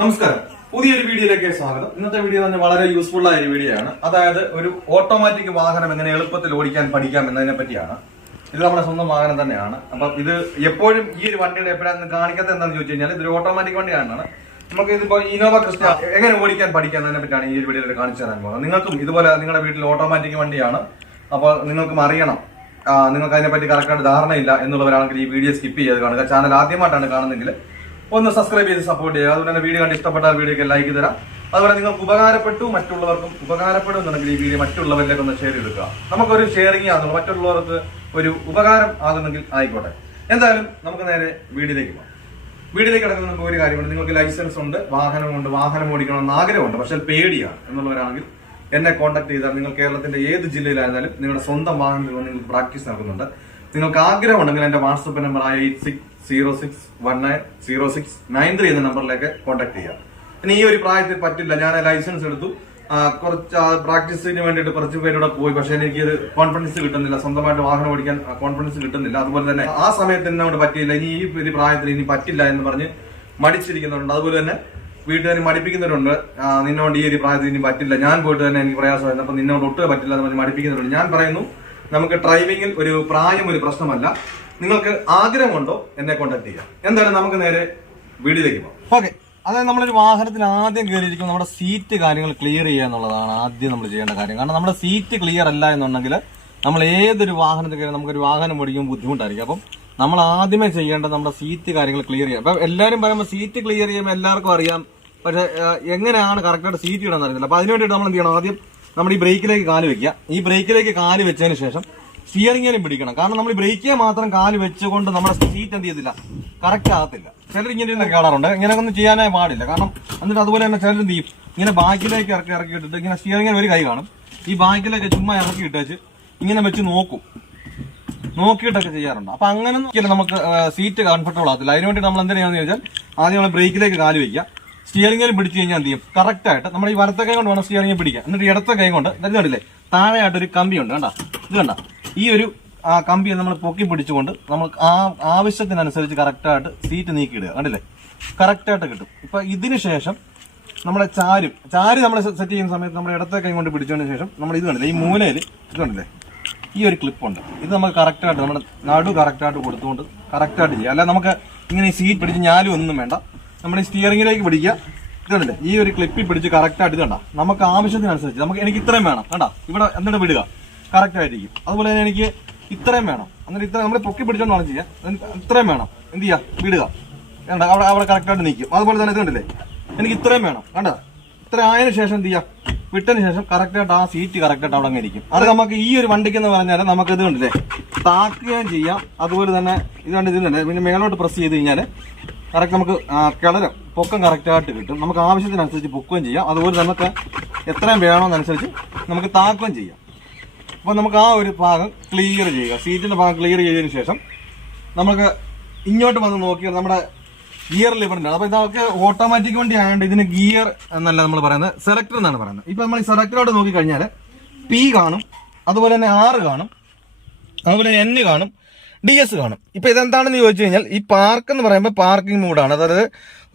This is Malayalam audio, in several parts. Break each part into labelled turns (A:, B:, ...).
A: നമസ്കാരം. പുതിയൊരു വീഡിയോയിലേക്ക് സ്വാഗതം. ഇന്നത്തെ വീഡിയോ തന്നെ വളരെ യൂസ്ഫുൾ ആയ ഒരു വീഡിയോ ആണ്. അതായത് ഒരു ഓട്ടോമാറ്റിക് വാഹനം എങ്ങനെ എളുപ്പത്തിൽ ഓടിക്കാൻ പഠിക്കാം എന്നതിനെ പറ്റിയാണ്. ഇത് നമ്മുടെ സ്വന്തം വാഹനം തന്നെയാണ്. അപ്പൊ ഇത് എപ്പോഴും ഈ ഒരു വണ്ടിയുടെ എപ്പോഴാണ് കാണിക്കാത്ത എന്താണെന്ന് ചോദിച്ചു കഴിഞ്ഞാൽ ഇതൊരു ഓട്ടോമാറ്റിക് വണ്ടിയാണ്. നമുക്ക് ഇതിപ്പോ ഇനോവ ക്രിസ്റ്റ എങ്ങനെ ഓടിക്കാൻ പഠിക്കാം എന്നതിനെ പറ്റിയാണ് ഈ ഒരു വീഡിയോയിൽ കാണിച്ചു തരാൻ പോകുന്നത്. നിങ്ങൾക്കും ഇതുപോലെ നിങ്ങളുടെ വീട്ടിൽ ഓട്ടോമാറ്റിക് വണ്ടിയാണ്. അപ്പോൾ നിങ്ങൾക്കും അറിയണം. നിങ്ങൾക്ക് അതിനെപ്പറ്റി കറക്റ്റായിട്ട് ധാരണയില്ല എന്നുള്ളവരാണെങ്കിൽ ഈ വീഡിയോ സ്കിപ്പ് ചെയ്ത് കാണുക. ചാനൽ ആദ്യമായിട്ടാണ് കാണുന്നതെങ്കിൽ ഒന്ന് സബ്സ്ക്രൈബ് ചെയ്ത് സപ്പോർട്ട് ചെയ്യുക. അതുപോലെ തന്നെ വീഡിയോ കണ്ട് ഇഷ്ടപ്പെട്ട വീഡിയോക്ക് ലൈക്ക് തരാം. അതുപോലെ നിങ്ങൾക്ക് ഉപകാരപ്പെട്ടു മറ്റുള്ളവർക്കും ഉപകാരപ്പെടും എന്നുണ്ടെങ്കിൽ ഈ വീഡിയോ മറ്റുള്ളവരിലേക്ക് ഒന്ന് ഷെയർ ചെയ്തെടുക്കുക നമുക്കൊരു ഷെയറിങ് ആകുന്നു. മറ്റുള്ളവർക്ക് ഒരു ഉപകാരം ആകുന്നെങ്കിൽ ആയിക്കോട്ടെ. എന്തായാലും നമുക്ക് നേരെ വീഡിയോയിലേക്ക് പോകാം. വീട്ടിലേക്ക് കിടക്കുന്ന നമുക്ക് ഒരു കാര്യമുണ്ട്. നിങ്ങൾക്ക് ലൈസൻസ് ഉണ്ട് വാഹനമുണ്ട് വാഹനം ഓടിക്കണമെന്ന് ആഗ്രഹമുണ്ട്. പക്ഷേ പേടിയാണ് എന്നുള്ളവരാണെങ്കിൽ എന്നെ കോൺടാക്ട് ചെയ്താൽ നിങ്ങൾ കേരളത്തിന്റെ ഏത് ജില്ലയിലായിരുന്നാലും നിങ്ങളുടെ സ്വന്തം വാഹനത്തിൽ നിങ്ങൾ പ്രാക്ടീസ് നടക്കുന്നുണ്ട്. നിങ്ങൾക്ക് ആഗ്രഹമുണ്ടെങ്കിൽ എന്റെ വാട്സപ്പ് നമ്പർ ആയ eight six zero six one nine zero six nine three എന്ന നമ്പറിലേക്ക് കോൺടാക്ട് ചെയ്യാം. ഇനി ഈ ഒരു പ്രായത്തിൽ പറ്റില്ല. ഞാൻ ലൈസൻസ് എടുത്തു. കുറച്ച് പ്രാക്ടീസിന് വേണ്ടിയിട്ട് കുറച്ച് പേരുടെ പോയി. പക്ഷെ എനിക്ക് ഇത് കോൺഫിഡൻസ് കിട്ടുന്നില്ല. സ്വന്തമായിട്ട് വാഹനം ഓടിക്കാൻ കോൺഫിഡൻസ് കിട്ടുന്നില്ല. അതുപോലെ തന്നെ ആ സമയത്ത് എന്നോട് പറ്റിയില്ല. ഇനി ഈ ഒരു പ്രായത്തിൽ ഇനി പറ്റില്ല എന്ന് പറഞ്ഞ് മടിച്ചിരിക്കുന്നവരുണ്ട്. അതുപോലെ തന്നെ വീട്ടുകാർ മടിപ്പിക്കുന്നവരുണ്ട്. നിന്നോട് ഈ ഒരു പ്രായത്തിൽ ഇനി പറ്റില്ല. ഞാൻ പോയിട്ട് തന്നെ എനിക്ക് പ്രയാസമായിരുന്നു അപ്പം നിന്നോട് ഒട്ടും പറ്റില്ല എന്ന് പറഞ്ഞ് മടിപ്പിക്കുന്നവരുണ്ട്. ഞാൻ പറയുന്നു നമുക്ക് ഡ്രൈവിംഗിൽ ഒരു പ്രായം ഒരു പ്രശ്നമല്ല. നിങ്ങൾക്ക് ആഗ്രഹമുണ്ടോ എന്നെ കോൺടാക്ട് ചെയ്യാം എന്തായാലും നമുക്ക് നേരെ വീഡിയോയിലേക്ക് പോകാം. ഓക്കെ. അതായത് നമ്മളൊരു വാഹനത്തിൽ ആദ്യം കയറിയിരിക്കും നമ്മുടെ സീറ്റ് കാര്യങ്ങൾ ക്ലിയർ ചെയ്യുക എന്നുള്ളതാണ് ആദ്യം നമ്മൾ ചെയ്യേണ്ട കാര്യം. കാരണം നമ്മുടെ സീറ്റ് ക്ലിയർ അല്ല എന്നുണ്ടെങ്കിൽ നമ്മൾ ഏതൊരു വാഹനത്തിൽ കയറി നമുക്കൊരു വാഹനം ഓടിക്കുമ്പോൾ ബുദ്ധിമുട്ടായിരിക്കും. അപ്പം നമ്മൾ ആദ്യമേ ചെയ്യേണ്ടത് നമ്മുടെ സീറ്റ് കാര്യങ്ങൾ ക്ലിയർ ചെയ്യുക. അപ്പം എല്ലാവരും പറയുമ്പോൾ സീറ്റ് ക്ലിയർ ചെയ്യുമ്പോൾ എല്ലാവർക്കും അറിയാം. പക്ഷേ എങ്ങനെയാണ് കറക്റ്റായിട്ട് സീറ്റ് ഇടാൻ അറിയത്തില്ല. അപ്പൊ അതിന് വേണ്ടിയിട്ട് നമ്മൾ എന്ത് ചെയ്യണം? ആദ്യം നമ്മൾ ഈ ബ്രേക്കിലേക്ക് കാൽ വെക്കുക. ഈ ബ്രേക്കിലേക്ക് കാൽ വെച്ചതിന് ശേഷം സ്റ്റിയറിംഗിലും പിടിക്കണം. കാരണം നമ്മൾ ബ്രേക്കേ മാത്രം കാൽ വെച്ചുകൊണ്ട് നമ്മുടെ സീറ്റ് എന്ത് ചെയ്തില്ല? കറക്റ്റ് ആകത്തില്ല. ചിലർ ഇങ്ങനെ ഇരുന്ന് കാണാറുണ്ട് ഇങ്ങനെ ഒന്നും ചെയ്യാനേ പാടില്ല. കാരണം എന്നിട്ട് അതുപോലെ തന്നെ ചിലർ എന്ത് ചെയ്യും? ഇങ്ങനെ ബാക്കിലേക്ക് ഇറക്കി ഇറക്കി ഇട്ടിട്ട് ഇങ്ങനെ സ്റ്റിയറിംഗിൽ ഒരു കൈ കാണും. ഈ ബാക്കിലേക്ക് ചുമ്മാ ഇറക്കി ഇട്ടേച്ച് ഇങ്ങനെ വെച്ച് നോക്കും. നോക്കിയിട്ടൊക്കെ ചെയ്യാറുണ്ട്. അപ്പൊ അങ്ങനെ നോക്കിയാലും നമുക്ക് സീറ്റ് കംഫർട്ടബിൾ ആകത്തില്ല. അതിന് വേണ്ടി നമ്മൾ എന്ത് ചെയ്യാന്ന് ചോദിച്ചാൽ ആദ്യം നമ്മൾ ബ്രേക്കിലേക്ക് കാൽ വയ്ക്കുക സ്റ്റിയറിംഗിൽ പിടിച്ചു കഴിഞ്ഞാൽ എന്ത് ചെയ്യും? കറക്റ്റ് ആയിട്ട് നമ്മൾ ഈ വലത്തെ കൈ കൊണ്ട് വേണം സ്റ്റിയറിംഗ് പിടിക്കുക എന്നിട്ട് ഇടത്തെ കൈ കൊണ്ട് ഇത് കണ്ടില്ലേ? താഴെയായിട്ട് ഒരു കമ്പി ഉണ്ട്. കണ്ട? ഇത് കണ്ട? ഈ ഒരു ആ കമ്പി നമ്മൾ പൊക്കി പിടിച്ചുകൊണ്ട് നമ്മൾ ആ ആവശ്യത്തിനനുസരിച്ച് കറക്റ്റായിട്ട് സീറ്റ് നീക്കിയിടുക. കണ്ടില്ലേ? കറക്റ്റായിട്ട് കിട്ടും. ഇപ്പം ഇതിന് ശേഷം നമ്മളെ ചാരും ചാരി നമ്മൾ സെറ്റ് ചെയ്യുന്ന സമയത്ത് നമ്മൾ ഇടത്തെ കൈ കൊണ്ട് പിടിച്ചതിന് ശേഷം നമ്മൾ ഇത് കണ്ടില്ലേ? ഈ മൂലയിൽ ഇത് കണ്ടില്ലേ? ഈ ഒരു ക്ലിപ്പുണ്ട് ഇത് നമുക്ക് കറക്റ്റായിട്ട് നമ്മുടെ നടു കറക്റ്റായിട്ട് കൊടുത്തുകൊണ്ട് കറക്റ്റായിട്ട് ചെയ്യുക. അല്ല നമുക്ക് ഇങ്ങനെ ഈ സീറ്റ് പിടിച്ച് ഞാലും ഒന്നും വേണ്ട. നമ്മൾ ഈ സ്റ്റിയറിംഗിലേക്ക് പിടിക്കുക. ഇതുണ്ടല്ലേ ഈ ഒരു ക്ലിപ്പിൽ പിടിച്ച് കറക്റ്റായിട്ട് ഇത് കണ്ട. നമുക്ക് ആവശ്യത്തിനനുസരിച്ച് നമുക്ക് എനിക്ക് ഇത്രയും വേണം. കണ്ട? ഇവിടെ എന്നിട്ട് വിടുക? കറക്റ്റ് ആയിരിക്കും അതുപോലെ തന്നെ എനിക്ക് ഇത്രയും വേണം. എന്നിട്ട് ഇത്ര നമ്മൾ പൊക്കി പിടിച്ചോണ്ട് വേണം ചെയ്യാം ഇത്രയും വേണം. എന്ത് ചെയ്യാ? വിടുക. വേണ്ട അവിടെ അവിടെ കറക്റ്റായിട്ട് നിൽക്കും അതുപോലെ തന്നെ ഇത് കണ്ടില്ലേ? എനിക്ക് ഇത്രയും വേണം. കണ്ട? ഇത്ര ആയതിനു ശേഷം എന്ത് ചെയ്യാം? വിട്ടതിന് ശേഷം കറക്റ്റായിട്ട് ആ സീറ്റ് കറക്റ്റായിട്ട് അവിടെ അങ്ങനെ ഇരിക്കും. അത് നമുക്ക് ഈ ഒരു വണ്ടിക്ക് എന്ന് പറഞ്ഞാൽ നമുക്ക് ഇത് കണ്ടില്ലേ? താക്കുകയും ചെയ്യാം. അതുപോലെ തന്നെ ഇത് കണ്ട് ഇത് കണ്ടില്ലേ? പിന്നെ മേലോട്ട് പ്രസ് ചെയ്ത് കഴിഞ്ഞാൽ കറക്റ്റ് നമുക്ക് കിളരം പൊക്കം കറക്റ്റായിട്ട് കിട്ടും. നമുക്ക് ആവശ്യത്തിനനുസരിച്ച് പൊക്കുകയും ചെയ്യാം. അതുപോലെ നമുക്ക് എത്രയും വേണമെന്നനുസരിച്ച് നമുക്ക് താക്കുകയും ചെയ്യാം. അപ്പോൾ നമുക്ക് ആ ഒരു ഭാഗം ക്ലിയർ ചെയ്യുക. സീറ്റിന്റെ ഭാഗം ക്ലിയർ ചെയ്തതിന് ശേഷം നമുക്ക് ഇങ്ങോട്ട് വന്ന് നോക്കിയാൽ നമ്മുടെ ഗിയർ ലിവറിന്റെ അപ്പോൾ ഇതൊക്കെ ഓട്ടോമാറ്റിക് വണ്ടി ആയതുകൊണ്ട് ഇതിന് ഗിയർ എന്നല്ല നമ്മൾ പറയുന്നത് സെലക്ടർ എന്നാണ് പറയുന്നത്. ഇപ്പോൾ നമ്മൾ ഈ സെലക്ടറോട് നോക്കിക്കഴിഞ്ഞാൽ പി കാണും അതുപോലെ തന്നെ ആറ് കാണും അതുപോലെ എൻ കാണും. ഡി എസ് കാണും. ഇപ്പൊ ഇതെന്താണെന്ന് ചോദിച്ചു കഴിഞ്ഞാൽ ഈ പാർക്ക് എന്ന് പറയുമ്പോൾ പാർക്കിംഗ് മൂഡാണ് അതായത്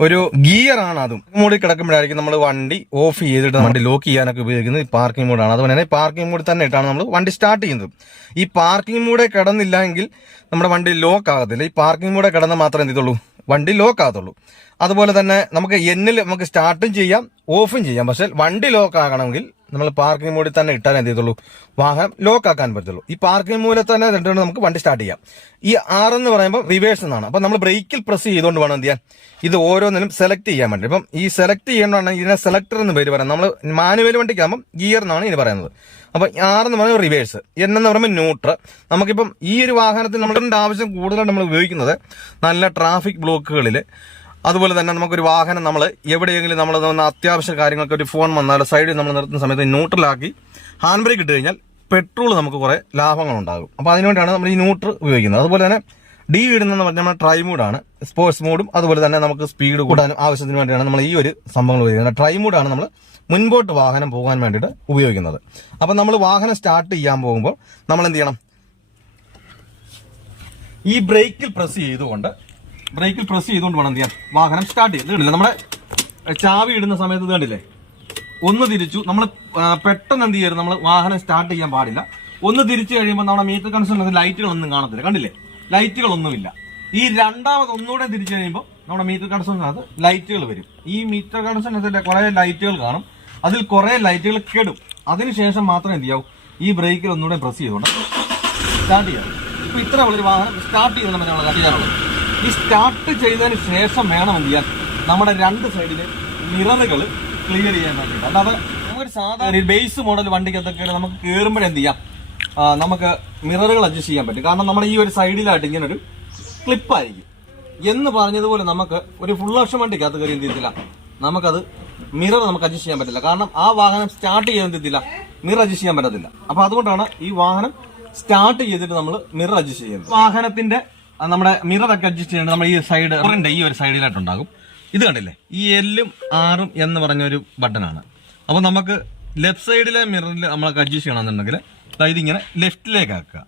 A: ഒരു ഗിയർ ആണ് അതും. മോഡിൽ കിടക്കുമ്പോഴായിരിക്കും നമ്മൾ വണ്ടി ഓഫ് ചെയ്തിട്ട് വണ്ടി ലോക്ക് ചെയ്യാനൊക്കെ ഉപയോഗിക്കുന്നത് ഈ പാർക്കിംഗ് മൂഡാണ് അതുപോലെ തന്നെ പാർക്കിംഗ് മോഡിൽ തന്നെ ഇട്ടാണ് നമ്മൾ വണ്ടി സ്റ്റാർട്ട് ചെയ്യുന്നത്. ഈ പാർക്കിംഗ് മൂടെ കിടന്നില്ല എങ്കിൽ നമ്മുടെ വണ്ടി ലോക്ക് ആകത്തില്ല. ഈ പാർക്കിംഗ് മൂടെ കിടന്നാൽ മാത്രമേ എന്ത് ചെയ്തുള്ളൂ വണ്ടി ലോക്ക് ആകത്തുള്ളൂ. അതുപോലെ തന്നെ നമുക്ക് എന്നിൽ നമുക്ക് സ്റ്റാർട്ടും ചെയ്യാം. ഓഫും ചെയ്യാം. പക്ഷെ വണ്ടി ലോക്ക് ആകണമെങ്കിൽ നമ്മൾ പാർക്കിംഗ് മോഡിൽ തന്നെ ഇട്ടാൽ എന്ത് ചെയ്തുള്ളൂ വാഹനം ലോക്ക് ആക്കാൻ പറ്റുള്ളൂ ഈ പാർക്കിംഗ് മൂലം തന്നെ രണ്ടുകൊണ്ട് നമുക്ക് വണ്ടി സ്റ്റാർട്ട് ചെയ്യാം. ഈ ആർ എന്ന് പറയുമ്പോൾ റിവേഴ്സ് എന്നാണ്. അപ്പൊ നമ്മൾ ബ്രേക്കിൽ പ്രസ് ചെയ്തുകൊണ്ട് വേണം എന്ത് ചെയ്യാൻ? ഇത് ഓരോന്നിനും സെലക്ട് ചെയ്യാൻ വേണ്ടി. ഇപ്പം ഈ സെലക്ട് ചെയ്യണമെന്നാണ് ഇതിനെ സെലക്ടർ എന്ന് പേര് പറയാം. നമ്മൾ മാനുവൽ വണ്ടിക്കാകുമ്പോൾ ഗിയർ എന്നാണ് ഇനി പറയുന്നത്. അപ്പൊ ആർ എന്ന് പറയുന്നത് റിവേഴ്സ് എന്നെന്ന് പറയുമ്പോൾ ന്യൂട്രൽ നമുക്കിപ്പം ഈ ഒരു വാഹനത്തിൽ നമ്മുടെ ആവശ്യം കൂടുതലായിട്ട് നമ്മൾ ഉപയോഗിക്കുന്നത് നല്ല ട്രാഫിക് ബ്ലോക്കുകളിൽ അതുപോലെ തന്നെ നമുക്കൊരു വാഹനം നമ്മൾ എവിടെയെങ്കിലും നമ്മൾ അത്യാവശ്യ കാര്യങ്ങൾക്ക് ഒരു ഫോൺ വന്നാൽ സൈഡിൽ നമ്മൾ നിർത്തുന്ന സമയത്ത് ന്യൂട്രലാക്കി ഹാൻഡ് ബ്രേക്ക് ഇട്ട് കഴിഞ്ഞാൽ പെട്രോൾ നമുക്ക് കുറെ ലാഭങ്ങളുണ്ടാകും. അപ്പോൾ അതിനുവേണ്ടിയാണ് നമ്മൾ ഈ ന്യൂട്രൽ ഉപയോഗിക്കുന്നത്. അതുപോലെ തന്നെ ഡി ഇടുന്നതെന്ന് പറഞ്ഞാൽ നമ്മുടെ ട്രൈ മൂഡാണ് സ്പോർട്സ് മൂഡും അതുപോലെ തന്നെ നമുക്ക് സ്പീഡ് കൂടാനും ആവശ്യത്തിന് വേണ്ടിയാണ് നമ്മൾ ഈ ഒരു സംഭവങ്ങൾ ഉപയോഗിക്കുന്നത്. ട്രൈ മൂഡാണ് നമ്മൾ മുൻപോട്ട് വാഹനം പോകാൻ വേണ്ടിയിട്ട് ഉപയോഗിക്കുന്നത്. അപ്പം നമ്മൾ വാഹനം സ്റ്റാർട്ട് ചെയ്യാൻ പോകുമ്പോൾ നമ്മൾ എന്ത് ചെയ്യണം? ഈ ബ്രേക്കിൽ പ്രസ് ചെയ്തുകൊണ്ട് ബ്രേക്കിൽ പ്രസ് ചെയ്തുകൊണ്ട് വേണം എന്ത് ചെയ്യാം വാഹനം സ്റ്റാർട്ട് ചെയ്ത്. കണ്ടില്ല? നമ്മുടെ ചാവി ഇടുന്ന സമയത്ത് ഇത് കണ്ടില്ലേ? ഒന്ന് തിരിച്ചു. നമ്മൾ പെട്ടെന്ന് എന്ത് ചെയ്യരുത്? നമ്മൾ വാഹനം സ്റ്റാർട്ട് ചെയ്യാൻ പാടില്ല. ഒന്ന് തിരിച്ചു കഴിയുമ്പോൾ നമ്മുടെ മീറ്റർ കൺസൺ ലൈറ്റുകളൊന്നും കാണത്തില്ല. കണ്ടില്ലേ? ലൈറ്റുകളൊന്നുമില്ല ഈ രണ്ടാമത് ഒന്നുകൂടെ തിരിച്ചു കഴിയുമ്പോൾ നമ്മുടെ മീറ്റർ കൺസണിനകത്ത് ലൈറ്റുകൾ വരും. ഈ മീറ്റർ കൺസണിനകത്തിന്റെ കുറേ ലൈറ്റുകൾ കാണും. അതിൽ കുറേ ലൈറ്റുകൾ കെടും. അതിനുശേഷം മാത്രം എന്ത് ചെയ്യാവും? ഈ ബ്രേക്കിൽ ഒന്നുകൂടെ പ്രസ് ചെയ്തുകൊണ്ട് സ്റ്റാർട്ട് ചെയ്യാം. ഇപ്പൊ ഇത്ര ഉള്ളൊരു വാഹനം സ്റ്റാർട്ട് ചെയ്യുന്ന നമ്മൾ ചെയ്യാനുള്ളത് ഈ സ്റ്റാർട്ട് ചെയ്തതിന് ശേഷം വേണം എന്ത് ചെയ്യാൻ നമ്മുടെ രണ്ട് സൈഡിലെ മിററുകൾ ക്ലിയർ ചെയ്യാൻ വേണ്ടിയിട്ട്. അല്ലാതെ നമുക്കൊരു സാധാരണ ബേസ് മോഡൽ വണ്ടിക്കകത്തൊക്കെ നമുക്ക് കയറുമ്പോഴെന്ത് ചെയ്യാം? നമുക്ക് മിററുകൾ അഡ്ജസ്റ്റ് ചെയ്യാൻ പറ്റും. കാരണം നമ്മുടെ ഈ ഒരു സൈഡിലായിട്ട് ഇങ്ങനെ ഒരു ക്ലിപ്പായിരിക്കും എന്ന് പറഞ്ഞതുപോലെ നമുക്ക് ഒരു ഫുൾ ഓപ്ഷൻ വണ്ടിക്കകത്ത് കയറി എന്ത് ചെയ്തില്ല നമുക്കത് മിറർ നമുക്ക് അഡ്ജസ്റ്റ് ചെയ്യാൻ പറ്റില്ല. കാരണം ആ വാഹനം സ്റ്റാർട്ട് ചെയ്യാൻ എന്തില്ല മിറർ അഡ്ജസ്റ്റ് ചെയ്യാൻ പറ്റത്തില്ല. അപ്പൊ അതുകൊണ്ടാണ് ഈ വാഹനം സ്റ്റാർട്ട് ചെയ്തിട്ട് നമ്മൾ മിറർ അഡ്ജസ്റ്റ് ചെയ്യുന്നത്. വാഹനത്തിന്റെ നമ്മുടെ മിററൊക്കെ അഡ്ജസ്റ്റ് ചെയ്യേണ്ടത് നമ്മുടെ ഈ സൈഡ് ഈ ഒരു സൈഡിലായിട്ടുണ്ടാകും ഇത് കണ്ടില്ലേ? ഈ എല്ലും ആറും എന്ന് പറഞ്ഞ ഒരു ബട്ടണാണ് അപ്പോൾ നമുക്ക് ലെഫ്റ്റ് സൈഡിലെ മിററിൽ നമ്മളൊക്കെ അഡ്ജസ്റ്റ് ചെയ്യണമെന്നുണ്ടെങ്കിൽ അതായത് ഇങ്ങനെ ലെഫ്റ്റിലേക്ക് ആക്കുക.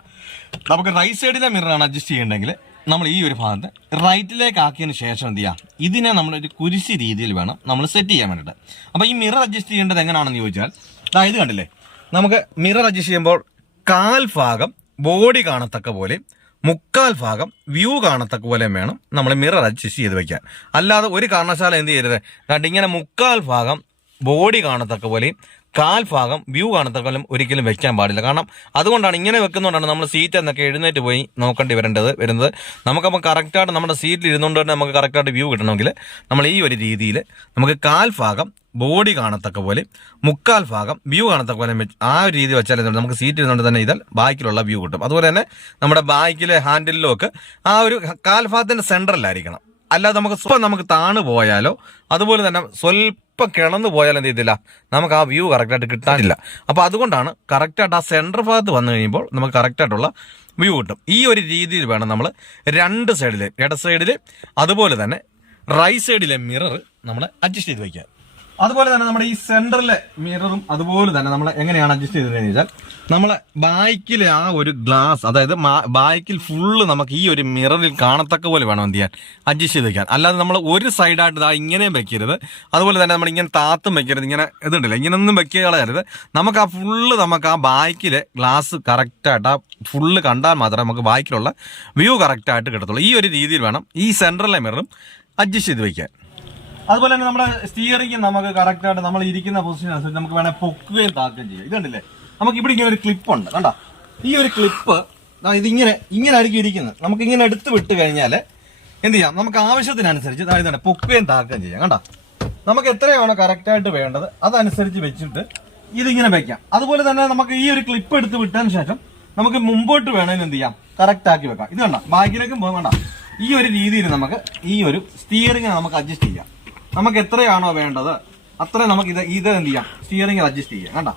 A: നമുക്ക് റൈറ്റ് സൈഡിലെ മിററാണ് അഡ്ജസ്റ്റ് ചെയ്യേണ്ടെങ്കിൽ നമ്മൾ ഈ ഒരു ഭാഗത്ത് റൈറ്റിലേക്ക് ആക്കിയതിന് ശേഷം എന്ത് ചെയ്യാം? ഇതിനെ നമ്മൾ ഒരു കുരിശി രീതിയിൽ വേണം നമ്മൾ സെറ്റ് ചെയ്യാൻ വേണ്ടിയിട്ട്. അപ്പോൾ ഈ മിറർ അഡ്ജസ്റ്റ് ചെയ്യേണ്ടത് എങ്ങനെയാണെന്ന് ചോദിച്ചാൽ അതായത് കണ്ടില്ലേ? നമുക്ക് മിറർ അഡ്ജസ്റ്റ് ചെയ്യുമ്പോൾ കാൽ ഭാഗം ബോഡി കാണത്തക്ക പോലെ മുക്കാൽ ഭാഗം വ്യൂ കാണത്തക്ക പോലെ വേണം നമ്മൾ മിറർ അഡ്ജസ്റ്റ് ചെയ്ത് വെക്കാൻ. അല്ലാതെ ഒരു കാരണവശാലും എന്ത് ചെയ്യരുത്. കണ്ടിങ്ങനെ മുക്കാൽ ഭാഗം ബോഡി കാണത്തക്ക പോലെയും കാൽ ഭാഗം വ്യൂ കാണത്തക്കാലും ഒരിക്കലും വെക്കാൻ പാടില്ല. കാരണം അതുകൊണ്ടാണ് ഇങ്ങനെ വെക്കുന്നതുകൊണ്ടാണ് നമ്മൾ സീറ്റ് എന്നൊക്കെ എഴുന്നേറ്റ് പോയി നോക്കേണ്ടി വരേണ്ടത് വരുന്നത്. നമുക്കപ്പോൾ കറക്റ്റായിട്ട് നമ്മുടെ സീറ്റിൽ ഇരുന്നുകൊണ്ട് തന്നെ നമുക്ക് കറക്റ്റായിട്ട് വ്യൂ കിട്ടണമെങ്കിൽ നമ്മൾ ഈ ഒരു രീതിയിൽ നമുക്ക് കാൽഭാഗം ബോഡി കാണത്തക്ക പോലെ മുക്കാൽ ഭാഗം വ്യൂ കാണത്തക്ക പോലെ ആ ഒരു രീതി വെച്ചാൽ നമുക്ക് സീറ്റ് ഇരുന്നുകൊണ്ട് തന്നെ ഇതിൽ ബാക്കിലുള്ള വ്യൂ കിട്ടും. അതുപോലെ തന്നെ നമ്മുടെ ബാക്കിലെ ഹാൻഡിലും ആ ഒരു കാൽഭാഗത്തിന്റെ സെന്ററിലായിരിക്കണം അല്ലാതെ നമുക്ക് സ്വല്പം നമുക്ക് താണു പോയാലോ അതുപോലെ തന്നെ സ്വല്പം കിളന്നു പോയാലും എന്ത് ചെയ്തില്ല നമുക്ക് ആ വ്യൂ കറക്റ്റായിട്ട് കിട്ടാനില്ല. അപ്പോൾ അതുകൊണ്ടാണ് കറക്റ്റായിട്ട് ആ സെന്റർ ഭാഗത്ത് വന്നു കഴിയുമ്പോൾ നമുക്ക് കറക്റ്റായിട്ടുള്ള വ്യൂ കിട്ടും. ഈ ഒരു രീതിയിൽ വേണം നമ്മൾ രണ്ട് സൈഡിലെ ഇട സൈഡിൽ അതുപോലെ തന്നെ റൈറ്റ് സൈഡിലെ മിറർ നമ്മൾ അഡ്ജസ്റ്റ് ചെയ്ത് വയ്ക്കുക അതുപോലെ തന്നെ നമ്മുടെ ഈ സെന്ററിലെ മിററും അതുപോലെ തന്നെ നമ്മൾ എങ്ങനെയാണ് അഡ്ജസ്റ്റ് ചെയ്തതെന്ന് വെച്ചാൽ നമ്മളെ ബാക്കിലെ ആ ഒരു ഗ്ലാസ് അതായത് ബാക്കിൽ ഫുള്ള് നമുക്ക് ഈ ഒരു മിററിൽ കാണത്തക്ക പോലെ വേണം എന്ത് ചെയ്യാൻ? അഡ്ജസ്റ്റ് ചെയ്ത് വെക്കാൻ. അല്ലാതെ നമ്മൾ ഒരു സൈഡായിട്ട് ഇതാ ഇങ്ങനെയും വെക്കരുത്. അതുപോലെ തന്നെ നമ്മൾ ഇങ്ങനെ താത്തും വെക്കരുത്. ഇങ്ങനെ ഇതുണ്ടല്ലോ ഇങ്ങനെയൊന്നും വെക്കുക കളയരുത്. നമുക്ക് ആ ഫുള്ള് നമുക്ക് ആ ബാക്കിലെ ഗ്ലാസ് കറക്റ്റായിട്ട് ആ ഫുള്ള് കണ്ടാൽ മാത്രമേ നമുക്ക് ബാക്കിലുള്ള വ്യൂ കറക്റ്റായിട്ട് കിട്ടത്തുള്ളൂ. ഈ ഒരു രീതിയിൽ വേണം ഈ സെൻട്രലിലെ മിററും അഡ്ജസ്റ്റ് ചെയ്ത് വെക്കാൻ. അതുപോലെ തന്നെ നമ്മുടെ സ്റ്റിയറിംഗ് നമുക്ക് കറക്റ്റ് ആയിട്ട് നമ്മൾ ഇരിക്കുന്ന പൊസിഷൻ അനുസരിച്ച് നമുക്ക് വേണേൽ പൊക്കുകയും താക്കുകയും ചെയ്യാം. ഇതുണ്ടല്ലേ നമുക്ക് ഇവിടെ ഇങ്ങനെ ഒരു ക്ലിപ്പ് ഉണ്ട്. കണ്ട? ഈ ഒരു ക്ലിപ്പ് ഇതിങ്ങനെ ഇങ്ങനെ ആയിരിക്കും ഇരിക്കുന്നത്. നമുക്ക് ഇങ്ങനെ എടുത്ത് വിട്ട് കഴിഞ്ഞാൽ എന്ത് ചെയ്യാം? നമുക്ക് ആവശ്യത്തിനനുസരിച്ച് ഇതാണ് പൊക്കുകയും താക്കുകയും ചെയ്യാം. കണ്ട? നമുക്ക് എത്രയാണോ കറക്റ്റായിട്ട് വേണ്ടത് അതനുസരിച്ച് വെച്ചിട്ട് ഇതിങ്ങനെ വെക്കാം. അതുപോലെ തന്നെ നമുക്ക് ഈ ഒരു ക്ലിപ്പ് എടുത്ത് വിട്ടതിന് ശേഷം നമുക്ക് മുമ്പോട്ട് വേണമെങ്കിൽ എന്ത് ചെയ്യാം? കറക്റ്റ് ആക്കി വെക്കാം. ഇത് കണ്ട? ബാക്കിലേക്കും പോകണ്ട വേണ്ട ഈ ഒരു രീതിയിൽ നമുക്ക് ഈ ഒരു സ്റ്റിയറിങ്ങിനെ നമുക്ക് അഡ്ജസ്റ്റ് ചെയ്യാം. നമുക്ക് എത്രയാണോ വേണ്ടത് അത്രയും നമുക്ക് ഇത് ഇത് എന്ത് ചെയ്യാം? സ്റ്റിയറിംഗ് അഡ്ജസ്റ്റ് ചെയ്യാം. കണ്ട?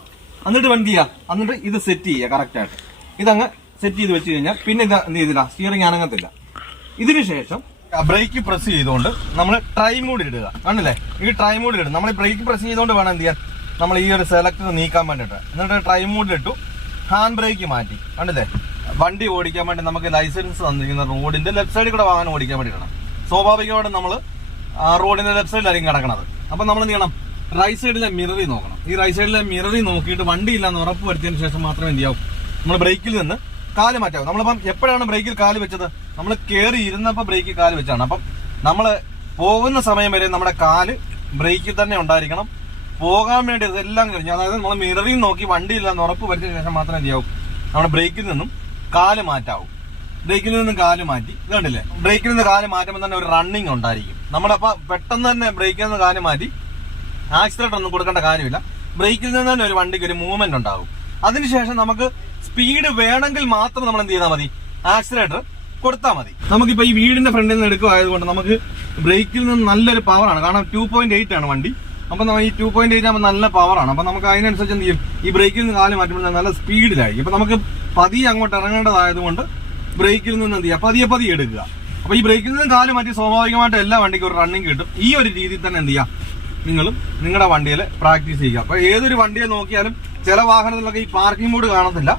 A: എന്നിട്ട് വണ്ടി ചെയ്യാം? എന്നിട്ട് ഇത് സെറ്റ് ചെയ്യുക കറക്റ്റ് ആയിട്ട്. ഇതങ്ങ് സെറ്റ് ചെയ്ത് വെച്ച് കഴിഞ്ഞാൽ പിന്നെ ഇത് എന്ത് ചെയ്തില്ല? സ്റ്റിയറിംഗ് അനങ്ങത്തില്ല. ഇതിന് ശേഷം ബ്രേക്ക് പ്രസ് ചെയ്തുകൊണ്ട് നമ്മൾ ട്രൈ മോഡിൽ ഇടുക. കണ്ടില്ലേ? ഈ ട്രൈ മോഡിൽ ഇടും നമ്മൾ ബ്രേക്ക് പ്രസ് ചെയ്തുകൊണ്ട് വേണം എന്ത് ചെയ്യാൻ? നമ്മൾ ഈ ഒരു സെലക്ടർ നീക്കാൻ വേണ്ടിയിട്ട്. എന്നിട്ട് ട്രൈ മോഡിൽ ഇട്ടു. ഹാൻഡ് ബ്രേക്ക് മാറ്റി. കണ്ടില്ലേ? വണ്ടി ഓടിക്കാൻ വേണ്ടി നമുക്ക് ലൈസൻസ് തന്നിരിക്കുന്ന റോഡിന്റെ ലെഫ്റ്റ് സൈഡിൽ കൂടെ വാഹനം ഓടിക്കാൻ വേണ്ടിയിട്ടാണ്. സ്വാഭാവികമായിട്ടും നമ്മൾ റോഡിന്റെ ലെഫ്റ്റ് സൈഡിലായിരിക്കും കിടക്കണത്. അപ്പൊ നമ്മൾ എന്ത് ചെയ്യണം? റൈറ്റ് സൈഡിലെ മിററി നോക്കണം. ഈ റൈറ്റ് സൈഡിലെ മിററി നോക്കിയിട്ട് വണ്ടി ഇല്ലാന്ന് ഉറപ്പ് വരുത്തിയതിന് ശേഷം മാത്രമേ എന്ത് ചെയ്യാവും? നമ്മൾ ബ്രേക്കിൽ നിന്ന് കാൽ മാറ്റാവും. നമ്മളിപ്പം എപ്പോഴാണ് ബ്രേക്കിൽ കാൽ വെച്ചത്? നമ്മൾ കയറി ഇരുന്നപ്പോൾ ബ്രേക്കിൽ കാൽ വെച്ചാണ്. അപ്പം നമ്മൾ പോകുന്ന സമയം വരെ നമ്മുടെ കാൽ ബ്രേക്കിൽ തന്നെ ഉണ്ടായിരിക്കണം. പോകാൻ വേണ്ടി ഇതെല്ലാം കഴിഞ്ഞു അതായത് നമ്മൾ മിററിൽ നോക്കി വണ്ടി ഇല്ലാന്ന് ഉറപ്പ് വരുത്തിയതിന് ശേഷം മാത്രമേ എന്ത് ചെയ്യാവൂ? നമ്മുടെ ബ്രേക്കിൽ നിന്നും കാൽ മാറ്റാവും. ബ്രേക്കിൽ നിന്നും കാൽ മാറ്റി കണ്ടില്ലേ? ബ്രേക്കിൽ നിന്ന് കാൽ മാറ്റുമ്പോൾ തന്നെ ഒരു റണ്ണിങ് ഉണ്ടായിരിക്കും. നമ്മുടെ അപ്പൊ പെട്ടെന്ന് തന്നെ ബ്രേക്കിൽ നിന്ന് കാര്യം മാറ്റി. ആക്സിലേറ്റർ ഒന്നും കൊടുക്കേണ്ട കാര്യമില്ല. ബ്രേക്കിൽ നിന്ന് തന്നെ ഒരു വണ്ടിക്ക് ഒരു മൂവ്മെന്റ് ഉണ്ടാകും അതിനുശേഷം നമുക്ക് സ്പീഡ് വേണമെങ്കിൽ മാത്രം നമ്മൾ എന്ത് ചെയ്താൽ മതി? ആക്സിലേറ്റർ കൊടുത്താൽ മതി. നമുക്കിപ്പോ ഈ വീടിന്റെ ഫ്രണ്ടിൽ നിന്ന് എടുക്കുമായതുകൊണ്ട് നമുക്ക് ബ്രേക്കിൽ നിന്ന് നല്ലൊരു പവറാണ് കാരണം ടു പോയിന്റ് എയ്റ്റ് ആണ് വണ്ടി. അപ്പൊ ഈ ടു പോയിന്റ് എയ്റ്റ് ആകുമ്പോൾ നല്ല പവറാണ് അപ്പൊ നമുക്ക് അതിനനുസരിച്ച് എന്ത് ചെയ്യും? ഈ ബ്രേക്കിൽ നിന്ന് കാൽ മാറ്റുമ്പോൾ നല്ല സ്പീഡിലായിരിക്കും അപ്പൊ നമുക്ക് പതിയെ അങ്ങോട്ട് ഇറങ്ങേണ്ടതായതുകൊണ്ട് ബ്രേക്കിൽ നിന്ന് എന്ത് ചെയ്യുക? പതിയെ പതിയെ എടുക്കുക. അപ്പൊ ഈ ബ്രേക്കിൽ നിന്നും കാൽ മാറ്റി സ്വാഭാവികമായിട്ട് എല്ലാ വണ്ടിക്കും ഒരു റണ്ണിങ് കിട്ടും. ഈ ഒരു രീതിയിൽ തന്നെ എന്ത് ചെയ്യാം? നിങ്ങളും നിങ്ങളുടെ വണ്ടിയിൽ പ്രാക്ടീസ് ചെയ്യുക. അപ്പൊ ഏതൊരു വണ്ടിയെ നോക്കിയാലും ചില വാഹനത്തിലൊക്കെ ഈ പാർക്കിംഗ് മോഡ് കാണത്തില്ല.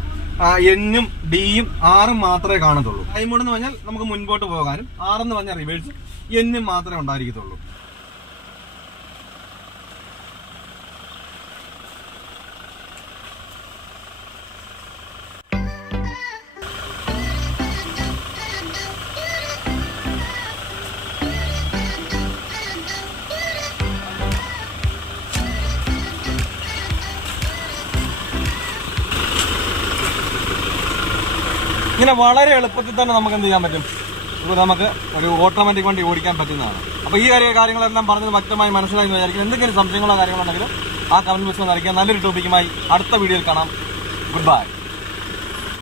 A: എന്നും ഡിയും ആറും മാത്രമേ കാണത്തുള്ളൂ. ടൈം മോഡ് എന്ന് പറഞ്ഞാൽ നമുക്ക് മുൻപോട്ട് പോകാനും ആറെന്ന് പറഞ്ഞാൽ റിവേഴ്സ് എന്നും മാത്രമേ ഉണ്ടായിരിക്കത്തുള്ളൂ. ഇങ്ങനെ വളരെ എളുപ്പത്തിൽ തന്നെ നമുക്ക് എന്ത് ചെയ്യാൻ പറ്റും? ഇപ്പോൾ നമുക്ക് ഒരു ഓട്ടോമാറ്റിക് വണ്ടി ഓടിക്കാൻ പറ്റുന്നതാണ്. അപ്പോൾ ഈ കാര്യ കാര്യങ്ങളെല്ലാം പറഞ്ഞത് വ്യക്തമായി മനസ്സിലായി എന്ന് വിചാരിക്കും എന്തെങ്കിലും സംശയങ്ങളോ കാര്യങ്ങളോ ഉണ്ടെങ്കിൽ ആ കമന്റ് ബോക്സിൽ നൽകിയാൽ നല്ലൊരു ടോപ്പിക്കുമായി അടുത്ത വീഡിയോയിൽ കാണാം. Good bye